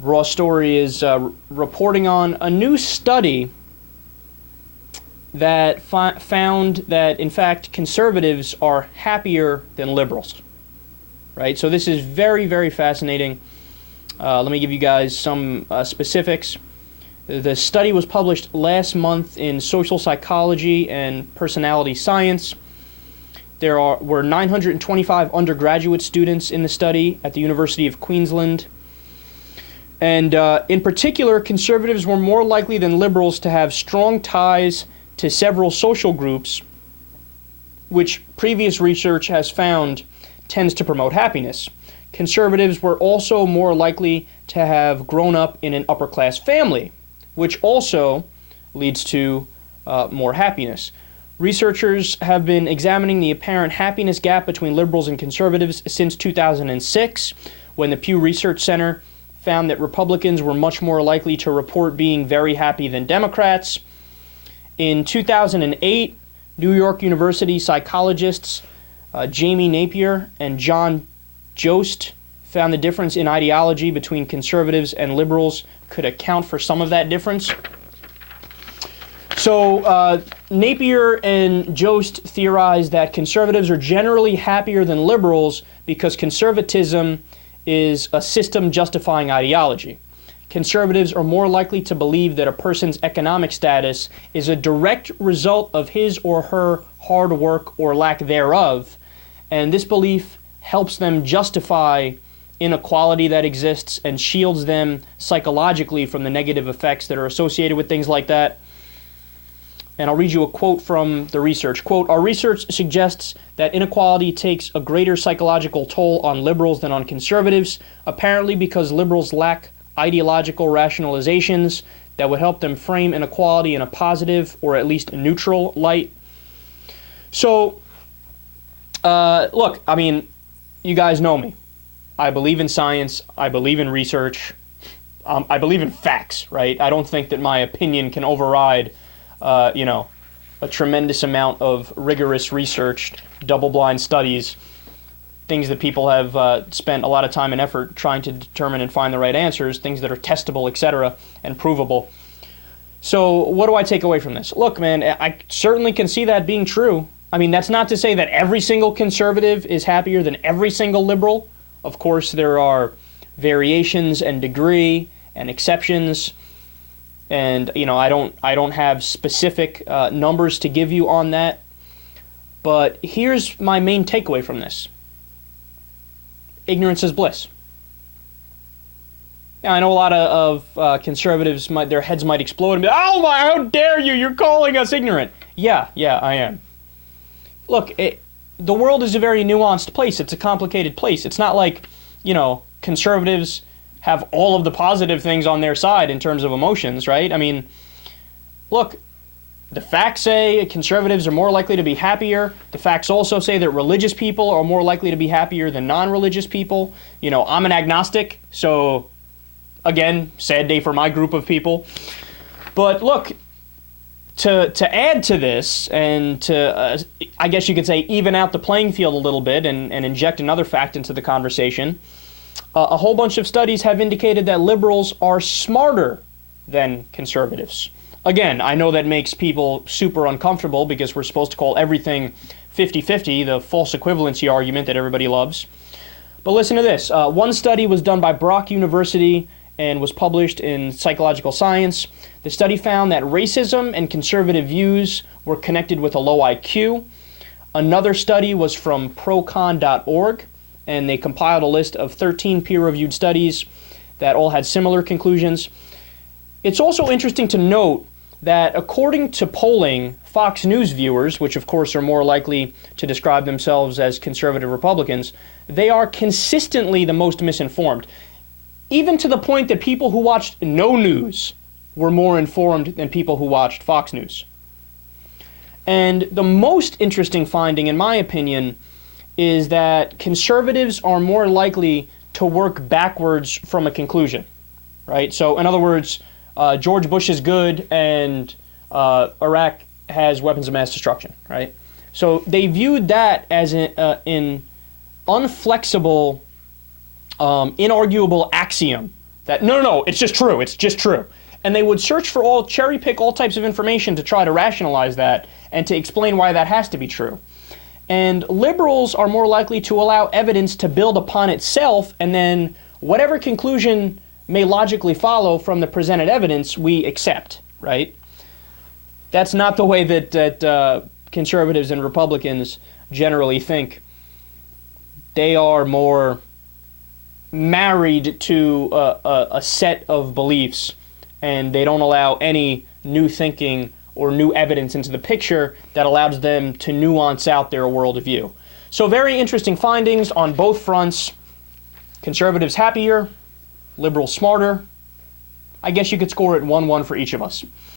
Raw Story is reporting on a new study that found that, in fact, conservatives are happier than liberals, right? So this is very, very fascinating. Let me give you guys some specifics. The study was published last month in Social Psychology and Personality Science. There were 925 undergraduate students in the study at the University of Queensland. And in particular, conservatives were more likely than liberals to have strong ties to several social groups, which previous research has found tends to promote happiness. Conservatives were also more likely to have grown up in an upper-class family, which also leads to more happiness. Researchers have been examining the apparent happiness gap between liberals and conservatives since 2006, when the Pew Research Center found that Republicans were much more likely to report being very happy than Democrats. In 2008, New York University psychologists Jamie Napier and John Jost found the difference in ideology between conservatives and liberals could account for some of that difference. So Napier and Jost theorized that conservatives are generally happier than liberals because conservatism is a system-justifying ideology. Conservatives are more likely to believe that a person's economic status is a direct result of his or her hard work or lack thereof, and this belief helps them justify inequality that exists and shields them psychologically from the negative effects that are associated with things like that. And I'll read you a quote from the research. Quote, "Our research suggests that inequality takes a greater psychological toll on liberals than on conservatives, apparently because liberals lack ideological rationalizations that would help them frame inequality in a positive or at least a neutral light." So, look, I mean, you guys know me. I believe in science. I believe in research. I believe in facts, right? I don't think that my opinion can override, a tremendous amount of rigorous research, double-blind studies, things that people have spent a lot of time and effort trying to determine and find the right answers, things that are testable, etc., and provable. So what do I take away from this? Look, man, I certainly can see that being true. I mean, that's not to say that every single conservative is happier than every single liberal. Of course, there are variations and degree and exceptions. And, I don't have specific numbers to give you on that. But here's my main takeaway from this. Ignorance is bliss. Now, I know a lot of conservatives, their heads might explode and be, "Oh my, how dare you, you're calling us ignorant." Yeah, I am. Look, the world is a very nuanced place. It's a complicated place. It's not like, conservatives have all of the positive things on their side in terms of emotions, right? I mean, look, the facts say conservatives are more likely to be happier. The facts also say that religious people are more likely to be happier than non-religious people. I'm an agnostic, so, again, sad day for my group of people. But look, to add to this and to, I guess you could say, even out the playing field a little bit and inject another fact into the conversation, a whole bunch of studies have indicated that liberals are smarter than conservatives. Again, I know that makes people super uncomfortable because we're supposed to call everything 50-50, the false equivalency argument that everybody loves. But listen to this. One study was done by Brock University and was published in Psychological Science. The study found that racism and conservative views were connected with a low IQ. Another study was from procon.org, and they compiled a list of 13 peer-reviewed studies that all had similar conclusions. It's also interesting to note that according to polling, Fox News viewers, which of course are more likely to describe themselves as conservative Republicans, they are consistently the most misinformed, even to the point that people who watched no news were more informed than people who watched Fox News. And the most interesting finding, in my opinion, is that conservatives are more likely to work backwards from a conclusion, right? So, in other words, George Bush is good and Iraq has weapons of mass destruction, right? So they viewed that as an unflexible, inarguable axiom That, no, it's just true. It's just true. And they would cherry pick all types of information to try to rationalize that and to explain why that has to be true. And liberals are more likely to allow evidence to build upon itself, and then whatever conclusion may logically follow from the presented evidence, we accept, right? That's not the way that conservatives and Republicans generally think. They are more married to a set of beliefs, and they don't allow any new thinking or new evidence into the picture that allows them to nuance out their worldview. So very interesting findings on both fronts. Conservatives happier, liberals smarter. I guess you could score it 1-1 for each of us.